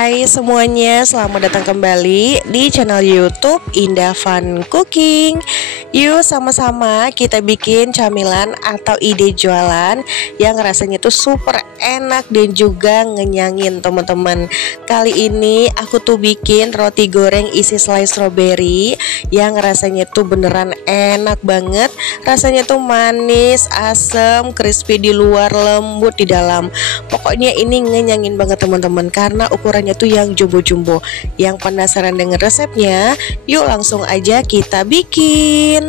Hai semuanya, selamat datang kembali di channel YouTube Indah Fun Cooking. Yuk sama-sama kita bikin camilan atau ide jualan yang rasanya tuh super enak dan juga ngenyangin teman-teman. Kali ini aku tuh bikin roti goreng isi selai strawberry yang rasanya tuh beneran enak banget. Rasanya tuh manis, asam, crispy di luar, lembut di dalam. Pokoknya ini ngenyangin banget teman-teman karena ukurannya tuh yang jumbo-jumbo. Yang penasaran dengan resepnya? Yuk langsung aja kita bikin.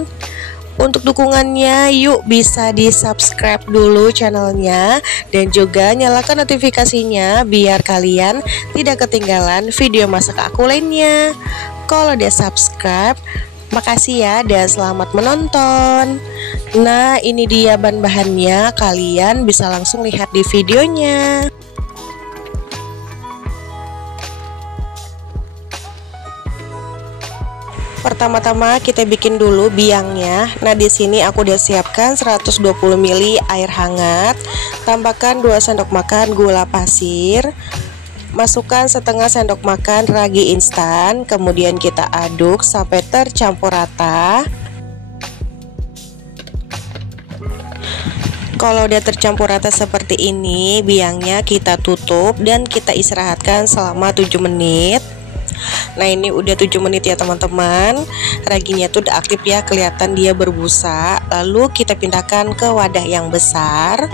Untuk dukungannya yuk bisa di subscribe dulu channelnya dan juga nyalakan notifikasinya biar kalian tidak ketinggalan video masak aku lainnya. Kalau udah subscribe, makasih ya dan selamat menonton. Nah ini dia bahan-bahannya, kalian bisa langsung lihat di videonya. Pertama-tama kita bikin dulu biangnya. Nah di sini aku udah siapkan 120 ml air hangat, tambahkan 2 sendok makan gula pasir, masukkan setengah sendok makan ragi instan, kemudian kita aduk sampai tercampur rata. Kalau udah tercampur rata seperti ini, biangnya kita tutup dan kita istirahatkan selama 7 menit. Nah ini udah 7 menit ya teman-teman. Raginya tuh udah aktif ya, kelihatan dia berbusa. Lalu kita pindahkan ke wadah yang besar.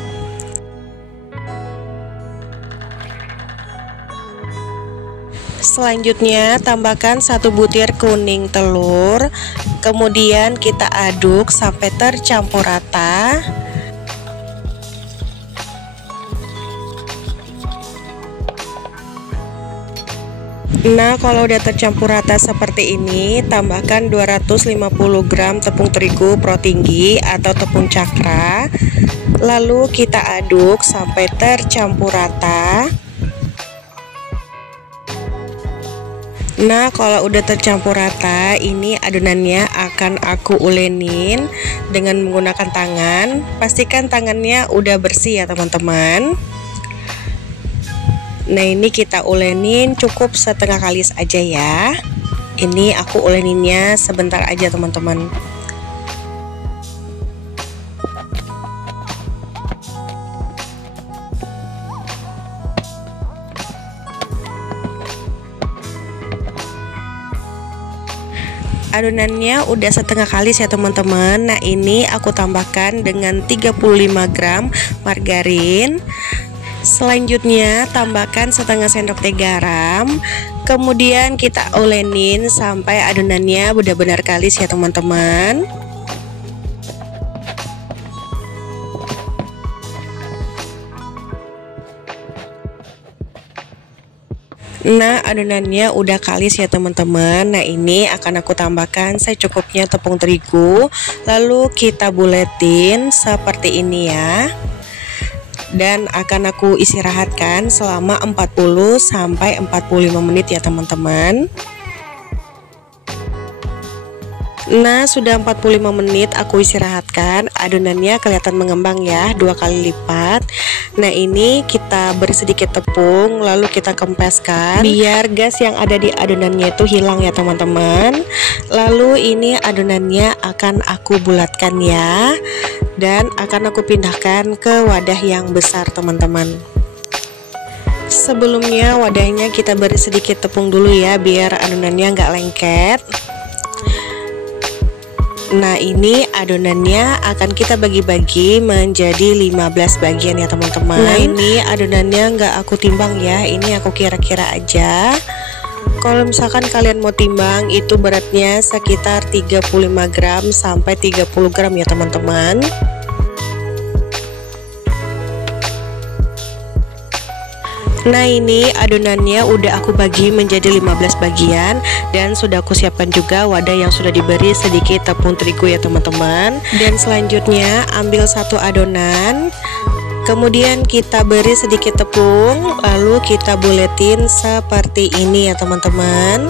Selanjutnya tambahkan 1 butir kuning telur. Kemudian kita aduk sampai tercampur rata. Nah kalau udah tercampur rata seperti ini, tambahkan 250 gram tepung terigu pro tinggi atau tepung cakra. Lalu kita aduk sampai tercampur rata. Nah kalau udah tercampur rata, ini adonannya akan aku ulenin dengan menggunakan tangan. Pastikan tangannya udah bersih ya teman-teman. Nah ini kita ulenin cukup setengah kalis aja ya. Ini aku uleninnya sebentar aja teman-teman. Adonannya udah setengah kalis ya teman-teman. Nah ini aku tambahkan dengan 35 gram margarin. Selanjutnya tambahkan setengah sendok teh garam. Kemudian kita ulenin sampai adonannya benar-benar kalis ya teman-teman. Nah adonannya udah kalis ya teman-teman. Nah ini akan aku tambahkan secukupnya tepung terigu. Lalu kita buletin seperti ini ya. Dan akan aku istirahatkan selama 40 sampai 45 menit ya teman-teman. Nah sudah 45 menit aku istirahatkan, adonannya kelihatan mengembang ya, 2 kali lipat. Nah ini kita beri sedikit tepung, lalu kita kempeskan biar gas yang ada di adonannya itu hilang ya teman-teman. Lalu ini adonannya akan aku bulatkan ya, dan akan aku pindahkan ke wadah yang besar teman-teman. Sebelumnya wadahnya kita beri sedikit tepung dulu ya, biar adonannya nggak lengket. Nah ini adonannya akan kita bagi-bagi menjadi 15 bagian ya teman-teman. Nah ini adonannya nggak aku timbang ya, ini aku kira-kira aja. Kalau misalkan kalian mau timbang, itu beratnya sekitar 35 gram sampai 30 gram ya teman-teman. Nah ini adonannya udah aku bagi menjadi 15 bagian dan sudah aku siapkan juga wadah yang sudah diberi sedikit tepung terigu ya teman-teman. Dan selanjutnya ambil 1 adonan, kemudian kita beri sedikit tepung, lalu kita buletin seperti ini ya teman-teman.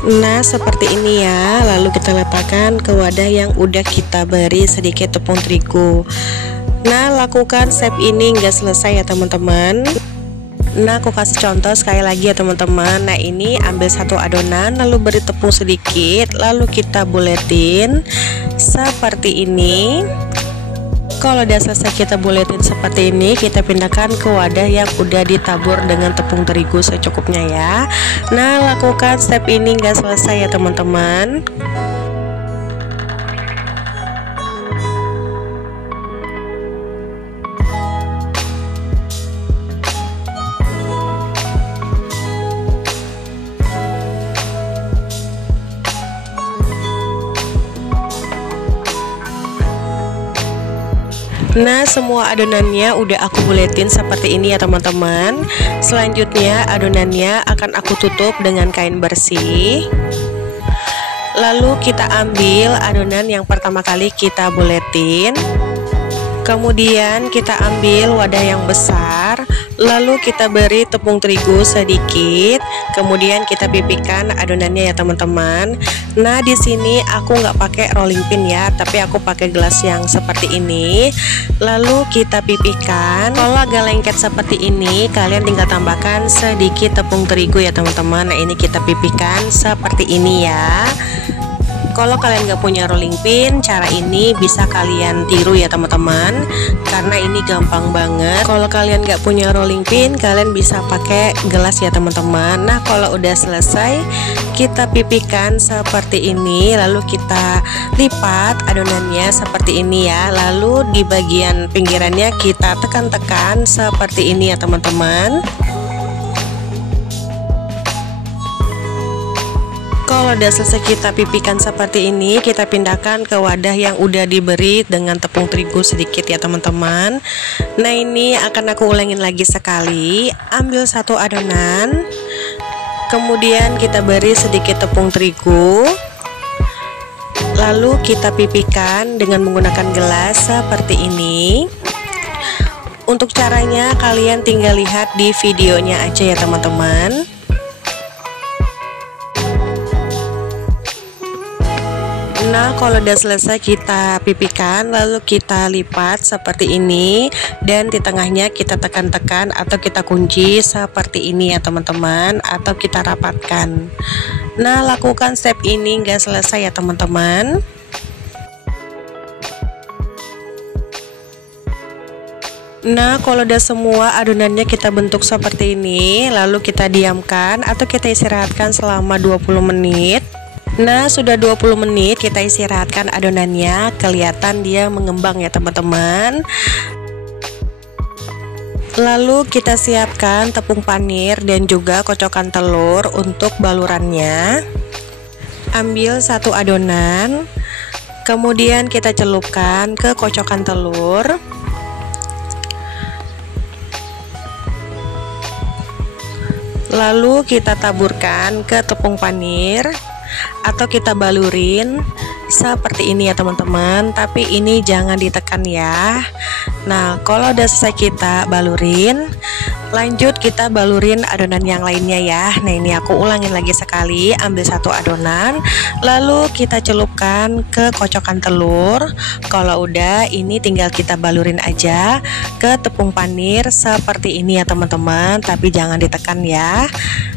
Nah seperti ini ya, lalu kita letakkan ke wadah yang udah kita beri sedikit tepung terigu. Nah lakukan step ini hingga selesai ya teman-teman. Nah aku kasih contoh sekali lagi ya teman-teman. Nah ini ambil satu adonan, lalu beri tepung sedikit, lalu kita buletin seperti ini. Kalau udah selesai kita buletin seperti ini, kita pindahkan ke wadah yang udah ditabur dengan tepung terigu secukupnya ya. Nah lakukan step ini hingga selesai ya teman-teman. Nah semua adonannya udah aku buletin seperti ini ya teman-teman. Selanjutnya adonannya akan aku tutup dengan kain bersih. Lalu kita ambil adonan yang pertama kali kita buletin. Kemudian kita ambil wadah yang besar, lalu kita beri tepung terigu sedikit, kemudian kita pipihkan adonannya ya teman-teman. Nah di sini aku nggak pakai rolling pin ya, tapi aku pakai gelas yang seperti ini. Lalu kita pipihkan. Kalau agak lengket seperti ini, kalian tinggal tambahkan sedikit tepung terigu ya teman-teman. Nah ini kita pipihkan seperti ini ya. Kalau kalian gak punya rolling pin, cara ini bisa kalian tiru ya teman-teman, karena ini gampang banget. Kalau kalian gak punya rolling pin, kalian bisa pakai gelas ya teman-teman. Nah kalau udah selesai, kita pipihkan seperti ini, lalu kita lipat adonannya seperti ini ya. Lalu di bagian pinggirannya kita tekan-tekan seperti ini ya teman-teman. Kalau udah selesai kita pipihkan seperti ini, kita pindahkan ke wadah yang udah diberi dengan tepung terigu sedikit ya teman-teman. Nah ini akan aku ulangin lagi sekali. Ambil satu adonan, kemudian kita beri sedikit tepung terigu, lalu kita pipihkan dengan menggunakan gelas seperti ini. Untuk caranya kalian tinggal lihat di videonya aja ya teman-teman. Nah kalau udah selesai kita pipihkan, lalu kita lipat seperti ini, dan di tengahnya kita tekan-tekan atau kita kunci seperti ini ya teman-teman, atau kita rapatkan. Nah lakukan step ini hingga selesai ya teman-teman. Nah kalau udah semua adonannya kita bentuk seperti ini, lalu kita diamkan atau kita istirahatkan selama 20 menit. Nah sudah 20 menit kita istirahatkan adonannya, kelihatan dia mengembang ya teman-teman. Lalu kita siapkan tepung panir dan juga kocokan telur untuk balurannya. Ambil satu adonan, kemudian kita celupkan ke kocokan telur. Lalu kita taburkan ke tepung panir atau kita balurin seperti ini ya teman-teman, tapi ini jangan ditekan ya. Nah kalau udah selesai kita balurin, lanjut kita balurin adonan yang lainnya ya. Nah ini aku ulangin lagi sekali. Ambil satu adonan, lalu kita celupkan ke kocokan telur. Kalau udah, ini tinggal kita balurin aja ke tepung panir seperti ini ya teman-teman, tapi jangan ditekan ya.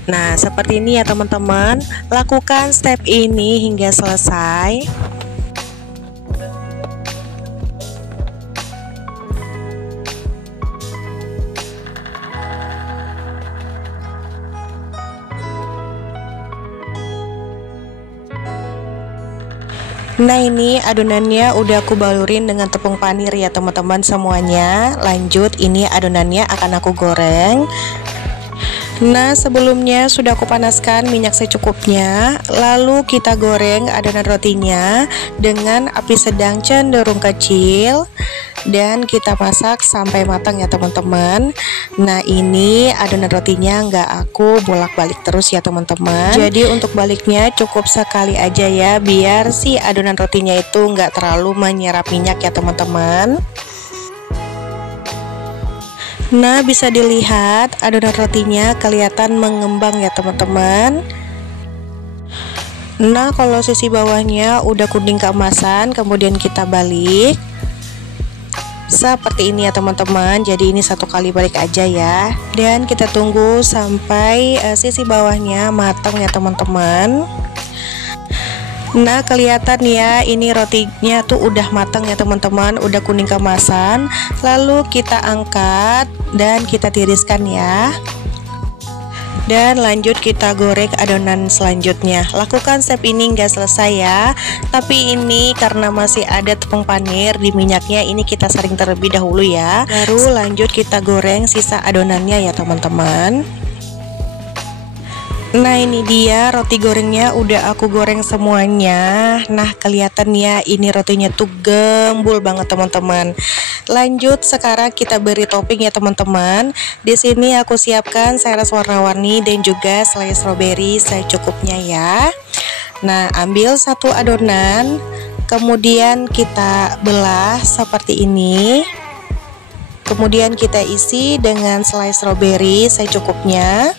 Nah seperti ini ya teman-teman. Lakukan step ini hingga selesai. Nah ini adonannya udah aku balurin dengan tepung panir ya teman-teman semuanya. Lanjut ini adonannya akan aku goreng. Nah sebelumnya sudah aku panaskan minyak secukupnya, lalu kita goreng adonan rotinya dengan api sedang cenderung kecil, dan kita masak sampai matang ya teman-teman. Nah ini adonan rotinya nggak aku bolak-balik terus ya teman-teman, jadi untuk baliknya cukup sekali aja ya, biar si adonan rotinya itu nggak terlalu menyerap minyak ya teman-teman. Nah bisa dilihat adonan rotinya kelihatan mengembang ya teman-teman. Nah, kalau sisi bawahnya udah kuning keemasan, kemudian kita balik seperti ini ya teman-teman. Jadi ini satu kali balik aja ya, dan kita tunggu sampai sisi bawahnya matang ya teman-teman. Nah, kelihatan ya, ini rotinya tuh udah matang ya teman-teman, udah kuning keemasan. Lalu kita angkat dan kita tiriskan ya. Dan lanjut kita goreng adonan selanjutnya. Lakukan step ini nggak selesai ya, tapi ini karena masih ada tepung panir di minyaknya, ini kita saring terlebih dahulu ya. Baru lanjut kita goreng sisa adonannya ya teman-teman. Nah, ini dia roti gorengnya udah aku goreng semuanya. Nah, kelihatan ya, ini rotinya tuh gembul banget teman-teman. Lanjut sekarang kita beri topping ya teman-teman. Di sini aku siapkan saus warna-warni dan juga selai stroberi secukupnya ya. Nah, ambil satu adonan, kemudian kita belah seperti ini. Kemudian kita isi dengan selai stroberi secukupnya.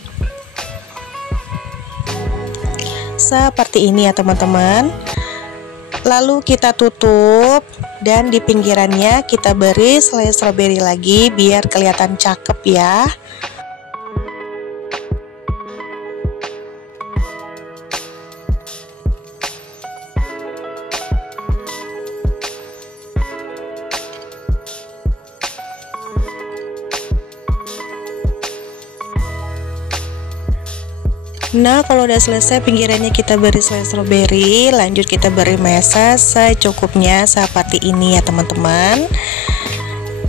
Seperti ini ya teman-teman. Lalu kita tutup dan di pinggirannya kita beri selai stroberi lagi biar kelihatan cakep ya. Nah, kalau udah selesai pinggirannya kita beri selai stroberi, lanjut kita beri meses secukupnya seperti ini ya teman-teman.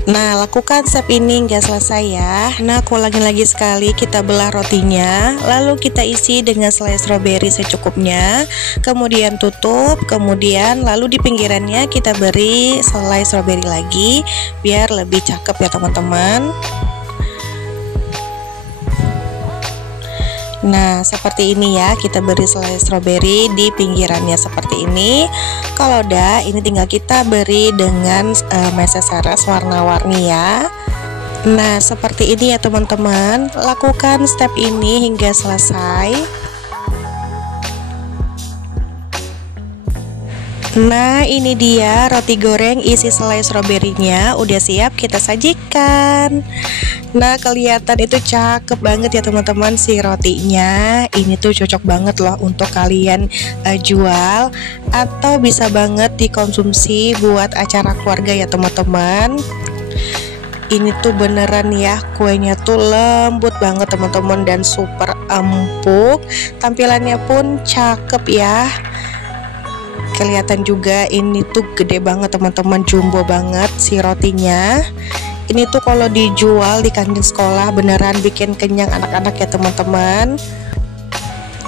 Nah, lakukan step ini nggak selesai ya. Nah, aku ulangin lagi sekali, kita belah rotinya, lalu kita isi dengan selai stroberi secukupnya, kemudian tutup, kemudian lalu di pinggirannya kita beri selai stroberi lagi biar lebih cakep ya teman-teman. Nah, seperti ini ya, kita beri selai stroberi di pinggirannya seperti ini. Kalau udah, ini tinggal kita beri dengan meses saus warna-warni ya. Nah, seperti ini ya teman-teman. Lakukan step ini hingga selesai. Nah, ini dia roti goreng isi selai stroberinya udah siap kita sajikan. Nah, kelihatan itu cakep banget ya teman-teman si rotinya. Ini tuh cocok banget loh untuk kalian jual atau bisa banget dikonsumsi buat acara keluarga ya teman-teman. Ini tuh beneran ya, kuenya tuh lembut banget teman-teman dan super empuk. Tampilannya pun cakep ya. Kelihatan juga ini tuh gede banget teman-teman, jumbo banget si rotinya. Ini tuh kalau dijual di kantin sekolah beneran bikin kenyang anak-anak ya teman-teman.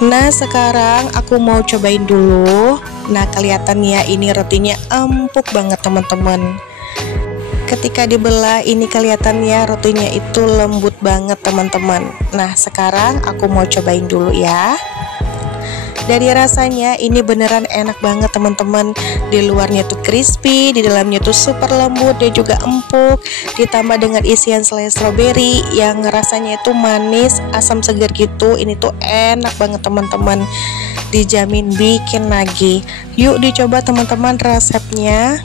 Nah, sekarang aku mau cobain dulu. Nah, kelihatan ya ini rotinya empuk banget teman-teman. Ketika dibelah ini kelihatan ya rotinya itu lembut banget teman-teman. Nah, sekarang aku mau cobain dulu ya. Dari rasanya ini beneran enak banget teman-teman. Di luarnya tuh crispy, di dalamnya tuh super lembut dan juga empuk. Ditambah dengan isian selai stroberi yang rasanya itu manis, asam segar gitu. Ini tuh enak banget teman-teman. Dijamin bikin lagi. Yuk dicoba teman-teman resepnya.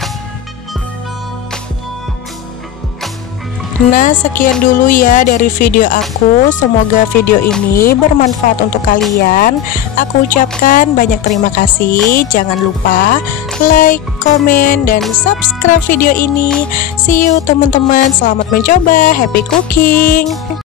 Nah, sekian dulu ya dari video aku. Semoga video ini bermanfaat untuk kalian. Aku ucapkan banyak terima kasih. Jangan lupa like, komen, dan subscribe video ini. See you teman-teman. Selamat mencoba. Happy cooking.